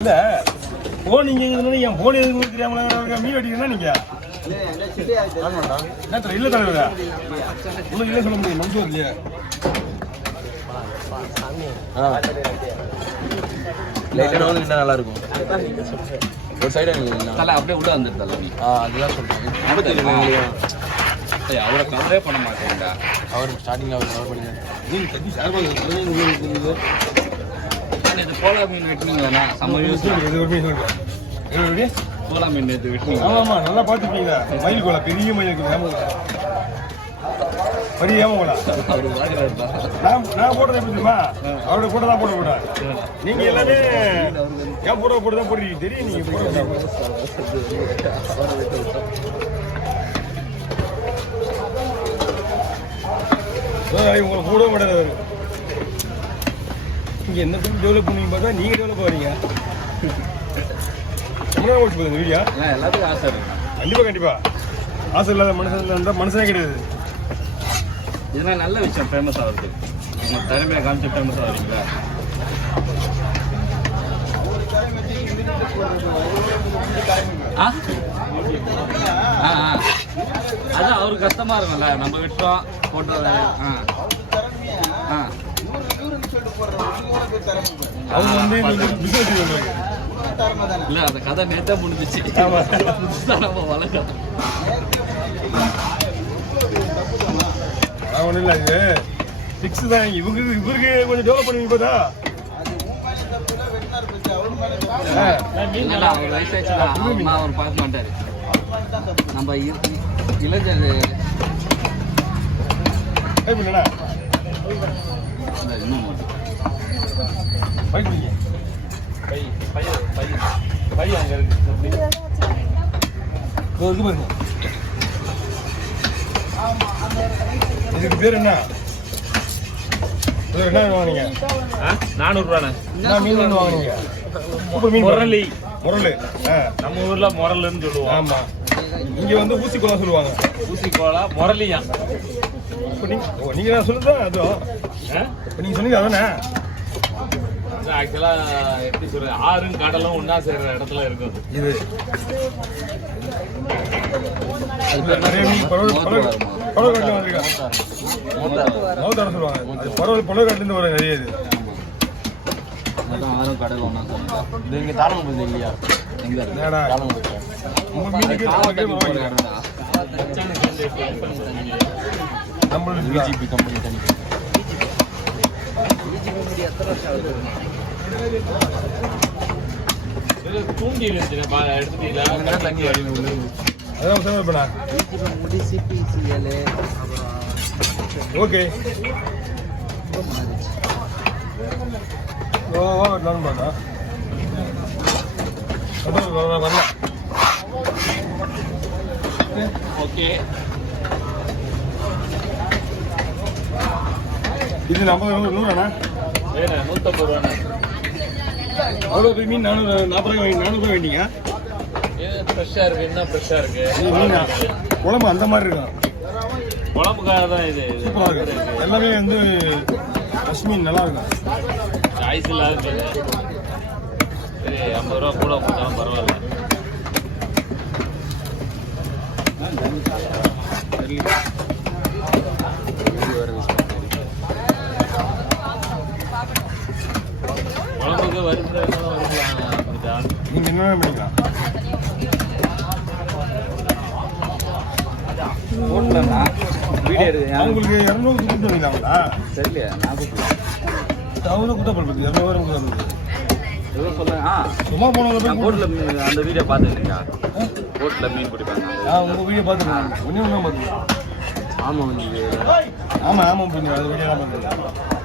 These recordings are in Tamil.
இல்ல போன் நீங்க என் போன் எதுக்கு தெரியாம மீன் வெட்டிக்கணும் நீங்க என்ன இல்ல தலைவர உங்களுக்கு இல்ல சொல்ல முடியும் நம்பி இல்லையா நல்லா இருக்கும் ஒரு சைடு தலை அப்படியே உள்ள வந்துருந்தல நீ அதெல்லாம் சொல்றேன் அவரை கவரே பண்ண மாட்டேங்கடா அவர் ஸ்டார்டிங்ல அவர் கவர் பண்ணிருக்காரு நீங்க தட்டி சார்பாக இது கோலா மீன் வெட்டினீங்களா செம்ம யூஸ் இது ஒரு மீன் சொல்றேன் கோலா மீன் இது வெட்டினீங்க ஆமா நல்லா பாத்துப்பீங்களா மயில் கோலா பெரிய மயில் இருக்குது பெரிய ஏமோலா அவரு வாங்குறாருடா நான் போடுறது எப்படி தெரியுமா அவரோட கூட தான் போட கூடாது நீங்க எல்லாமே ஏன் போட தான் போடுறீங்க தெரியும் நீங்க போட உங்களை கூட மாட்டாரு நீங்க என்ன பண்ணி டெவலப் பண்ணுவீங்க பார்த்தா நீங்க டெவலப் ஆகிறீங்க தமிழக ஓட்டு போகுது வீடியோ எல்லாத்துக்கும் ஆசை இருக்கு கண்டிப்பா ஆசை இல்லாத மனுஷன் இருந்தால் மனுஷனே கிடையாது இதெல்லாம் நல்ல விஷயம் ஃபேமஸ் ஆகுது நீங்கள் திறமையாக காமிச்சு ஃபேமஸ் ஆகுறீங்களா அதான் அவருக்கு கஷ்டமா இருக்கும்ல நம்ம விட்டோம் போட்டு அவங்க வந்து இல்ல அந்த கதை நேத்தா முடிஞ்சிச்சு நம்ம வளர்க்கணும் ஒன்றும் இல்லை இது ஃபிக்ஸ் தான் இவருக்கு கொஞ்சம் டெவலப் பண்ணுவீங்க பார்த்தா அவர் வயசாச்சுன்னா அவர் பார்க்க மாட்டாரு நம்ம இளைஞர் இன்னும் பை அங்கே இருக்கு பாருங்க இதுக்கு பேர் என்ன என்ன வாங்குனீங்க 400 ரூபாண்ணே மீன் வாங்குனீங்க முரளி முரளு நம்ம ஊர்ல முரல்னு சொல்லுவோம் ஆமா இங்க வந்து ஊசி கோலா சொல்லுவாங்க ஊசி கோலா முரளியா நீங்க நான் சொல்லுதான் அதுவும் நீங்க சொன்னீங்க அதானே ஆக்சுவலா எப்படி சொல்ற ஆறும் கடலும் ஒன்னா சேர்ற இடத்துல இருக்கும் இது பழவக்காட்டுல வந்திருக்காங்க மௌத்தாட சொல்லுவாங்க பழவக்காட்டுலேருந்து வர நிறைய இது ஆறும் கடல் ஒன்னா இது இங்க தாராளம் இல்லையா எங்க உங்க மீனுக்கு நம்மளுக்கு கம்பெனி தனி தூங்கி எடுத்துட்டீங்களா தண்ணி அதான் சார் பண்ணா ஓகே நான் பார்த்தா வரல ஓகே இது 50 நூறாண்ணா 150 ரூபாண்ணா அவ்வளோ மீன் 440 ரூபாய் வேண்டிங்க ஃப்ரெஷ்ஷாக இருக்குது என்ன ஃப்ரெஷ்ஷாக இருக்குது மீன் குழம்பு அந்த மாதிரி இருக்கும் குழம்புக்காக தான் இது சூப்பராக இருக்கும் எல்லாமே வந்து ஃப்ரெஷ் மீன் நல்லா இருக்கும் சாய்ஸ் இல்லாத சரி 50 ரூபா கூட கொடுத்தாலும் பரவாயில்ல குழம்புக்கு வருகிறதுனால வருங்களா நீங்கள் என்ன பண்ணிக்கலாம் போட்டலண்ணா வீடியோ எடுத்து உங்களுக்கு 200 கொடுத்து பண்ணிக்கலாங்களா தெரியலையா நான் அவங்க குத்த பண்ணுறது 200 கொடுத்து எவ்வளோ சொல்லுங்க சும்மா போனவங்க போட்டில் அந்த வீடியோ பார்த்துருக்கீங்களா போட்டில் மீன் பிடிப்பாங்க உங்கள் வீடியோ பார்த்துருக்கேன் ஒன்றே பார்த்துருக்கேன் ஆமாம் ஆமாம் பண்ணி அது வீடியோ தான் பார்த்துருக்கேன்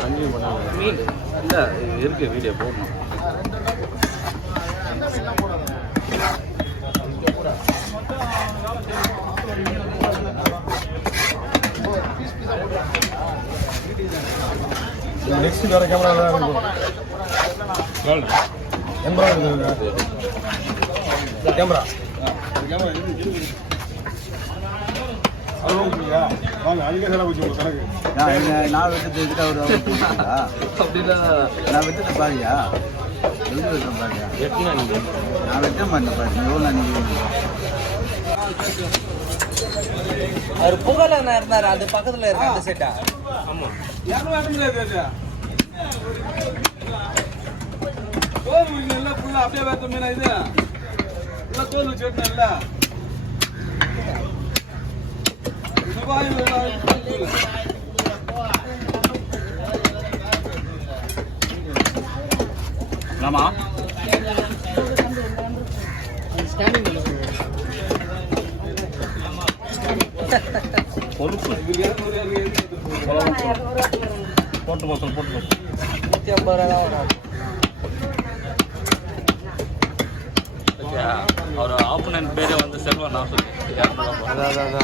கண்டினியூ பண்ணாங்க மீன் இல்லை இருக்கு வீடியோ போடணும் நெக்ஸ்ட் வேறு கேமரா தான் இருக்கும் கேமரா இருக்குது கேமரா அறுபது வாங்க அதுக்கே செலவு வச்சு உங்க கணக்கு நான் வெட்டு எடுத்துட்டு அவர் அப்படின்னா நான் வெட்டு பாரியா எழுதி வெட்டுறேன் பாரியா எத்தனை நீங்க நான் வெட்ட மாட்டேன் பாரு எவ்வளோ நீங்கள் அவர் புகழ இருந்தாரு அது பக்கத்துல இருக்க அந்த செட்டா ஆமா அப்படியே வேத்த மீனா இது தோல் வச்சு வெட்டினா ஆமா பொறுப்பு போட்டு போட்டு போட்டு 150 ரூபா வரும் அவர் ஆப்போனன்ட் பேரே வந்து செல்வன் நான் சொல்லி அதான்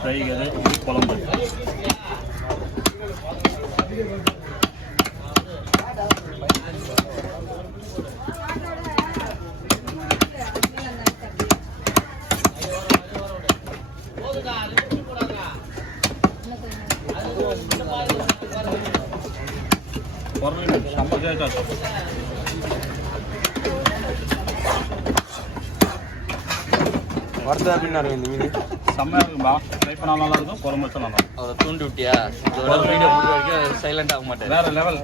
ஃப்ரைகிறது குழம்பு வருதா அப்படின்னாரு இந்த மீன் செம்மையாக இருக்கும்பா ட்ரை பண்ணாலும் நல்லா இருக்கும் குழம்பு வச்சா நல்லா இருக்கும் அவரை தூண்டி விட்டியா இதோட வீடியோ முடிஞ்ச வரைக்கும் சைலண்ட் ஆக மாட்டேன் வேற லெவல்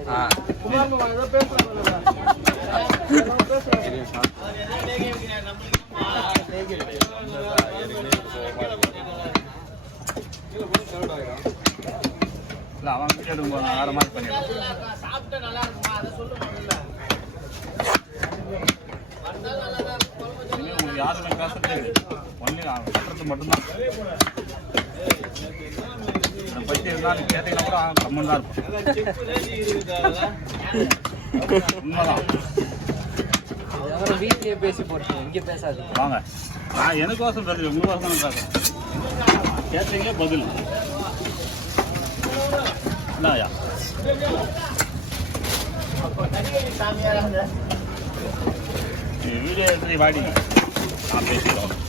இல்லை அவன் வீடியோ எடுக்கும்போது நான் வேற மாதிரி பண்ணிடுறேன் உங்களுக்கு யாருமே பேசுறது ஒன்லி கட்டுறது மட்டும்தான் இதை பற்றி இருந்தாலும் கேட்டீங்கன்னா கூட கம்மன் தான் இருக்கும் உண்மைதான் வீட்லயே பேசி போட்டு இங்க பேசாது வாங்க நான் எனக்கோசம் பேசுறேன் உங்களுக்கோசம் பேசுறேன் கேட்டீங்க பதில் என்னயா வீடியோ எடுத்து வாடி நான் பேசிடுவோம்